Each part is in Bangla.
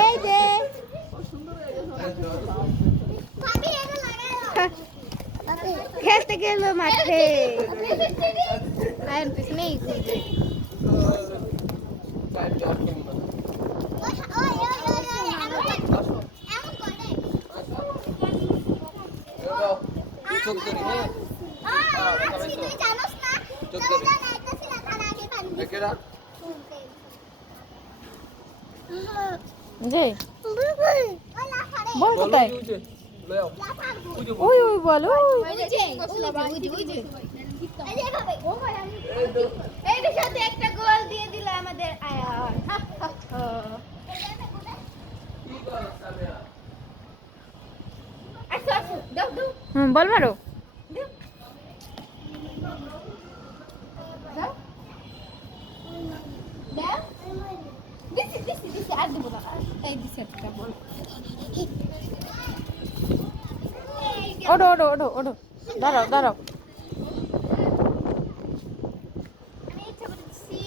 এই যে খেলতে গেল মাঠে। পিছনেই ঘুরবে চোখ ধরি। হ্যাঁ যে? বল কোথায়? ওই ওই বল একটা গোল দিয়ে দিল আমাদের দাও দাও। হুম বল মারো দাও দাও দিছি দিছি ওঠো ওঠো ওঠো ওঠো। দাঁড়াও দাঁড়াও। করছি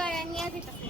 সুরায়া নিয়ে যেতে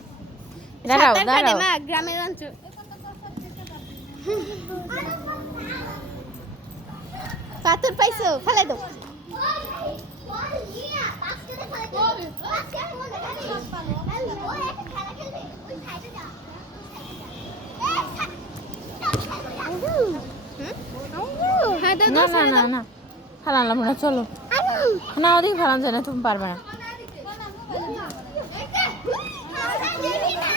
দাঁড়াও দাঁড়াও গ্রামের অঞ্চল পাথর পাইছো ফেলে দাও হ্যাঁ না না না না ফালালাম না চলো না ওদিকে ফালান যায় না তুমি পারবে না